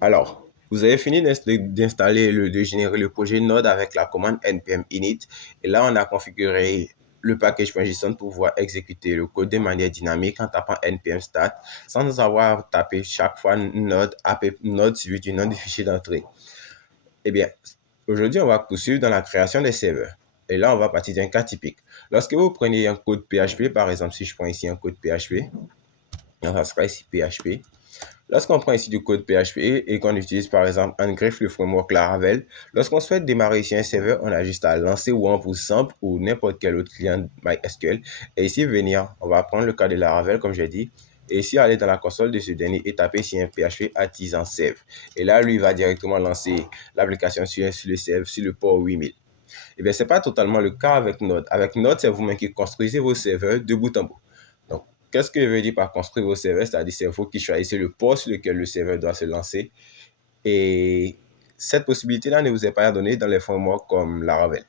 Alors, vous avez fini d'installer, de générer le projet Node avec la commande npm init. Et là, on a configuré le package.json pour pouvoir exécuter le code de manière dynamique en tapant npm start sans avoir tapé chaque fois Node, Node suivi du nom du fichier d'entrée. Eh bien, aujourd'hui, on va poursuivre dans la création des serveurs. Et là, on va partir d'un cas typique. Lorsque vous prenez un code PHP, par exemple, si je prends ici un code PHP, ça sera ici PHP. Lorsqu'on prend ici du code PHP et qu'on utilise par exemple Ngraph, le framework Laravel, lorsqu'on souhaite démarrer ici un serveur, on a juste à lancer WAMP ou SAMP ou n'importe quel autre client MySQL. Et ici, venir, on va prendre le cas de Laravel comme j'ai dit. Et ici, aller dans la console de ce dernier et taper ici un PHP artisan save. Et là, lui, il va directement lancer l'application sur le save, sur le port 8000. Eh bien, ce n'est pas totalement le cas avec Node. Avec Node, c'est vous-même qui construisez vos serveurs de bout en bout. Donc, qu'est-ce que je veux dire par construire vos serveurs? C'est-à-dire, c'est vous qui choisissez le port sur lequel le serveur doit se lancer. Et cette possibilité-là ne vous est pas donnée dans les frameworks comme Laravel.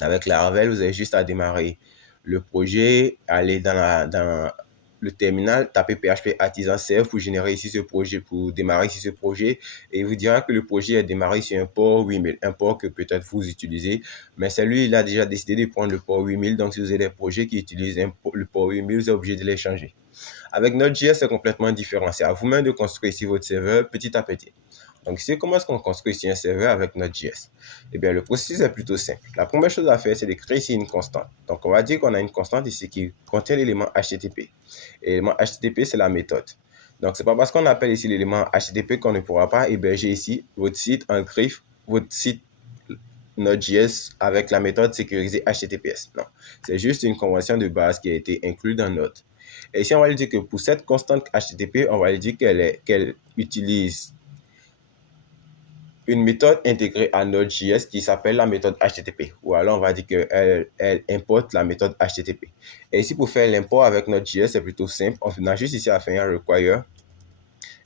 Avec Laravel, vous avez juste à démarrer le projet, aller dans le terminal, taper PHP artisan save pour générer ici ce projet, pour démarrer ici ce projet. Et il vous dira que le projet est démarré sur un port 8000, un port que peut-être vous utilisez. Mais celui, il a déjà décidé de prendre le port 8000. Donc, si vous avez des projets qui utilisent le port 8000, vous êtes obligé de les changer. Avec Node.js, c'est complètement différent. C'est à vous-même de construire ici votre serveur petit à petit. Donc, ici, comment est-ce qu'on construit ici un serveur avec Node.js? Eh bien, le processus est plutôt simple. La première chose à faire, c'est de créer ici une constante. Donc, on va dire qu'on a une constante ici qui contient l'élément HTTP. Et l'élément HTTP, c'est la méthode. Donc, c'est pas parce qu'on appelle ici l'élément HTTP qu'on ne pourra pas héberger ici votre site en griffe, votre site Node.js avec la méthode sécurisée HTTPS. Non, c'est juste une convention de base qui a été inclue dans Node. Et ici, on va lui dire que pour cette constante HTTP, on va lui dire qu'elle utilise une méthode intégrée à Node.js qui s'appelle la méthode HTTP. Ou alors, on va dire qu'elle importe la méthode HTTP. Et ici, pour faire l'import avec Node.js, c'est plutôt simple. On a juste ici à faire un require.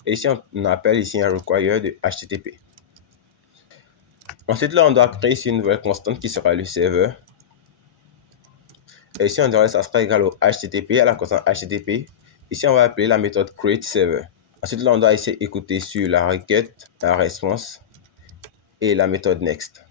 Et ici, on appelle ici un require de HTTP. Ensuite, là, on doit créer ici une nouvelle constante qui sera le serveur. Et ici, on dirait que ça sera égal au HTTP, à la constante HTTP. Ici, on va appeler la méthode createServer. Ensuite, là, on doit essayer d'écouter sur la requête, la response et la méthode next.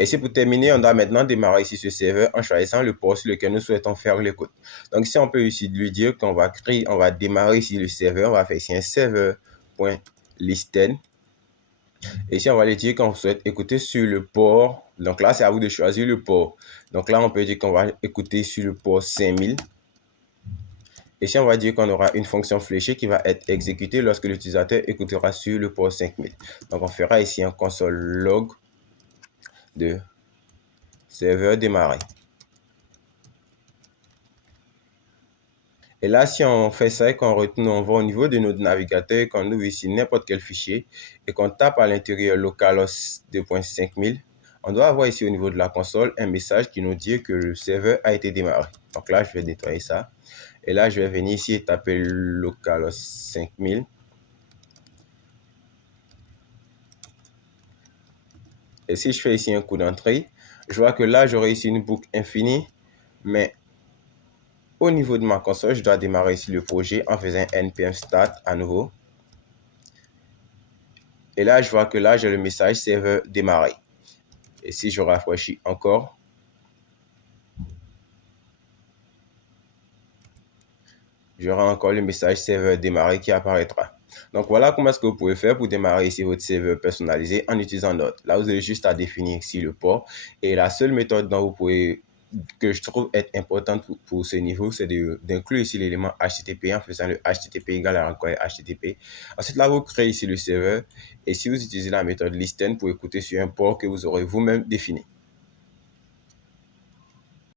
Et ici, pour terminer, on doit maintenant démarrer ici ce serveur en choisissant le port sur lequel nous souhaitons faire l'écoute. Donc, ici, on peut ici lui dire qu'on va créer, on va démarrer ici le serveur. On va faire ici un serveur.listen. Et ici, on va lui dire qu'on souhaite écouter sur le port. Donc là, c'est à vous de choisir le port. Donc là, on peut dire qu'on va écouter sur le port 5000. Et ici, on va dire qu'on aura une fonction fléchée qui va être exécutée lorsque l'utilisateur écoutera sur le port 5000. Donc, on fera ici un console log de serveur démarré. Et là, si on fait ça et qu'on retourne, on va au niveau de notre navigateur, qu'on ouvre ici n'importe quel fichier et qu'on tape à l'intérieur localhost 2.5000, on doit avoir ici au niveau de la console un message qui nous dit que le serveur a été démarré. Donc là, je vais nettoyer ça. Et là, je vais venir ici et taper localhost 5000. Et si je fais ici un coup d'entrée, je vois que là, j'aurai ici une boucle infinie. Mais au niveau de ma console, je dois démarrer ici le projet en faisant npm start à nouveau. Et là, je vois que là, j'ai le message serveur démarré. Et si je rafraîchis encore, j'aurai encore le message serveur démarré qui apparaîtra. Donc voilà comment est-ce que vous pouvez faire pour démarrer ici votre serveur personnalisé en utilisant Node. Là, vous avez juste à définir ici le port. Et la seule méthode dont vous pouvez, que je trouve être importante pour ce niveau, c'est d'inclure ici l'élément HTTP en faisant le HTTP égale à encore HTTP. Ensuite, là, vous créez ici le serveur. Et si vous utilisez la méthode listen pour écouter sur un port que vous aurez vous-même défini.